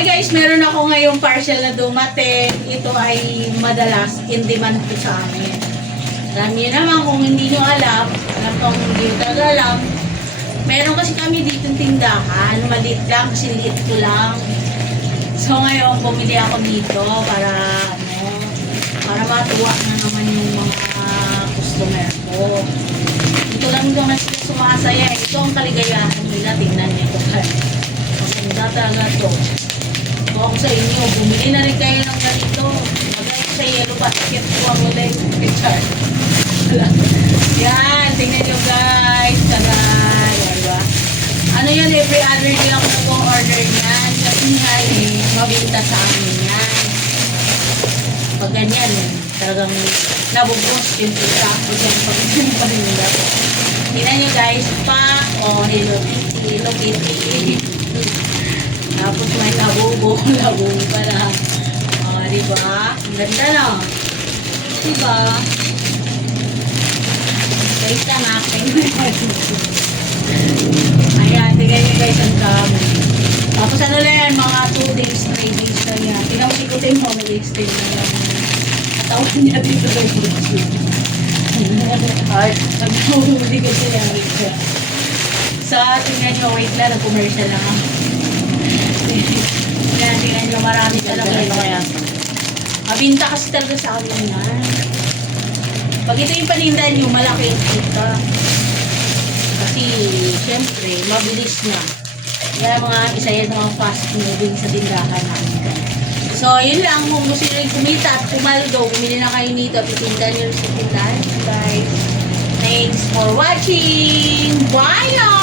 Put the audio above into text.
Hi guys, meron ako ngayong parcel na dumating. Ito ay madalas in demand po sa amin. Alam niyo naman kung hindi nyo alam kung hindi nyo talaga alam, meron kasi kami dito tindahan, maliit lang kasi liit ko lang. So ngayon, bumili ako dito para matuwa na naman yung mga customer ko. Ito lang ito na sila sumasaya. Ito ang kaligayahan nila. Tingnan niyo ito. Maganda talaga ito. Kung ako sa inyo, bumili na rin kayo ng ganito. Magaya sa yellow basket ko ang ulit. Richard. Yan, tingnan nyo guys. Taray. Diba? Ano yan, every other day ako nag-order niyan. Kasi nga mabinta sa amin yan. Pag ganyan, talagang nabubos yung pita ko dyan pag paninda ko. Tingnan nyo guys, pa, Hello Kitty. Tapos may labubo pala. Diba? Ang ganda na. Diba? Guys, ang akin. Ayan, tignan nyo guys ang kami. Tapos ano na yan, mga 2 days, 3 days na yan. Pinamsikutin mo, mag-extend na yan. Katawan niya dito sa YouTube. Ay, nagpahuli kasi yan. So, tingnan nyo, wait lang, nag-commercial lang ako. Tingnan nyo, marami talaga ito. Mabinta kasi talaga sa amin yan. Pag ito yung panindahan nyo, malaki yung kita. Kasi, syempre, mabilis na. Kaya isa yan mga fast moving sa tindahan namin. So, yun lang. Kung gusto nyo rin kumita at pumaldo, bumili na kayo nito. Pitinda nyo sa tindahan. Guys, thanks for watching. Bye!